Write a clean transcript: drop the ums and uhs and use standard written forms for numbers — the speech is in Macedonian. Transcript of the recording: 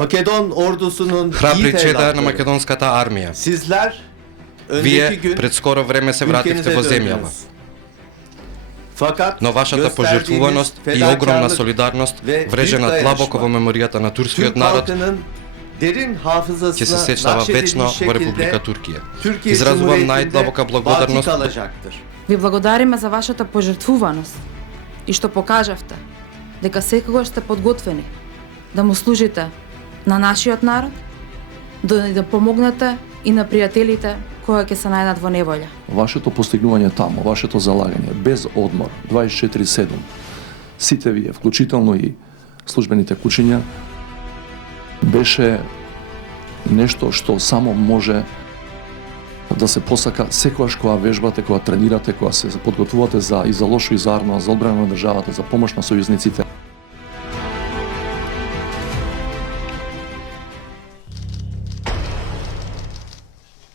Makedon ordusunun Храбри yiğit чеда на evlatları, македонската армија. sizler önceki Вие gün пред скоро време се вративте ülkenize во земјава. döndünüz. Fakat Но вашата gösterdiğiniz пожртвуваност и огромна fedakarlık солидарност, ve врежена büyük длабоко dayanışma, во меморијата на турскиот Türk народ, halkının derin ќе се hafızasına сечава вечно nakşedilmiş во Република şekilde Туркија. Türkiye Изразувам Cumhuriyeti'nde најдлабока baki благодарност kalacaktır. Ви благодариме за вашата пожртвуваност и што покажавте дека секогаш сте подготвени да му служите на нашиот народ, да помогнете и на пријателите кои ќе се најдат во неволја. Вашето постигнување таму, вашето залагање, без одмор, 24/7, сите вие, вклучително и службените кучиња, беше нешто што само може да се посака секогаш кога вежбате, кога тренирате, кога се подготвувате за и за лошо и за арно, за одбрана на државата, за помош на сојузниците.